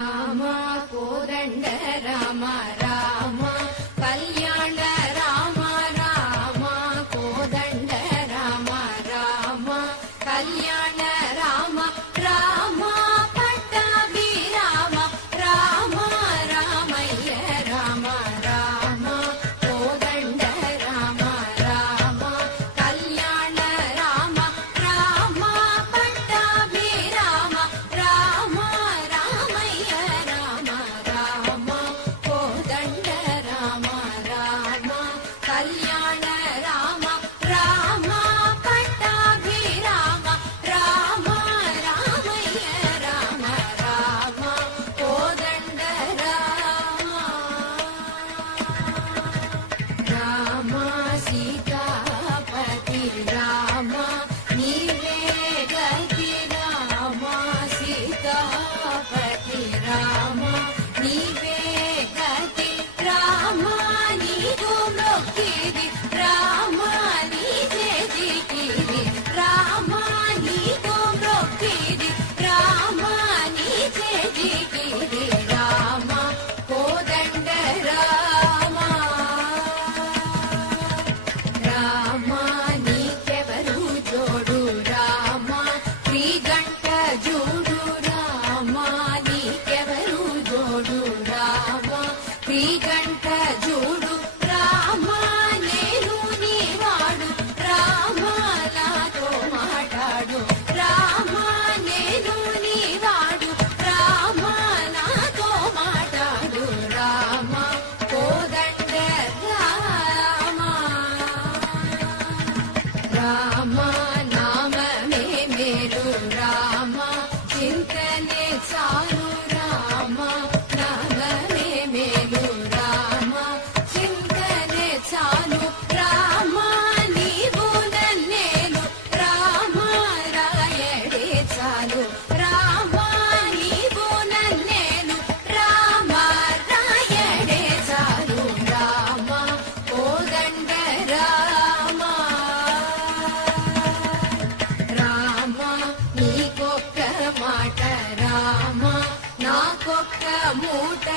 రామ కోదండ రామ రామ కళ్యాణ రామ రామ కోదండ రామ రామ కళ్యాణ రామ రామ పట్టాభి రామ రామ రామయ్య రామ రామ కోదండ రామ రామ కళ్యాణ రామ రామ పట్టాభి రామ రామ రామయ్య రామ రామ కోదండ రామ రామ కళ్యాణ రామ రామ పట్టాభి రామ రామ రామయ్య రామ రామ కోదండ రామ రామ సీతాపతి రామ నీవే గతి రామ సీతాపతి రామ నీవే గతి రామ నీకు మొక్కిది రామ నీ చేతికిది రామ నీకు మొక్కిది రామ నీ చేతికిది రామ కోదండ రామ రామ నీకెవరు జోడు రామ శ్రీగంట జూడు రామ నీకెవరు జోడు రామ శ్రీగంట జూడు రామ నేను నీవాడు రామ నాతో మాట్లాడు రామ నేను నీవాడు రామ నాతో మాట్లాడు రామ కోదండ రామ రామ నామమే మేలు రామ చింతనే చాలు రామ నామమే మేలు రామ చింతనే చాలు రామ నీవు నన్నేలు రామ రాయడే చాలు రామ నీవు నన్నేలు రామ రాయడే చాలు రామ కోదండ రామ రామ నీకొక్క మాట రామ నాకొక్క మూట